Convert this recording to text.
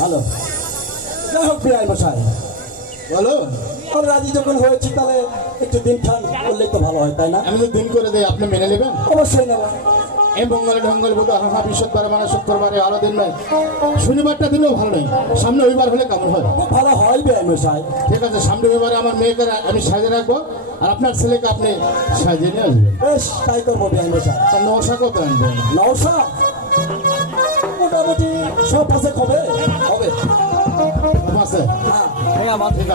Hello, যাই হোক বিআই মশাই, বলো। রাজি যখন হয়েছি তাহলে একটু দিন খান করলেই তো ভালো হয়, তাই না? আমি তো দিন করে দেই, আপনি মেনে নেবেন? অবশ্যই নেব। এই মঙ্গল ঢঙ্গল বোধ হাহা বিশ্বদ্বার মানে শুক্রবারে আরো দিন নয়, শনিবারটা দিনও ভালো নেই, সামনে রবিবার হলে কেমন হয়? খুব ভালো হয় বিআই মশাই। ঠিক আছে, সামনে রবিবারে আমার মেয়েকে আমি সাজিয়ে রাখবো, আর আপনার ছেলেকে আপনি সাজিয়ে নিয়ে আসবেন। বেশ, তাই করবো বিআই মশাই। তা নশা কত আনবেন? নওশা মোটামুটি 100 পাঁচেক হবে। আছে? হ্যাঁ, ঠিক আছে।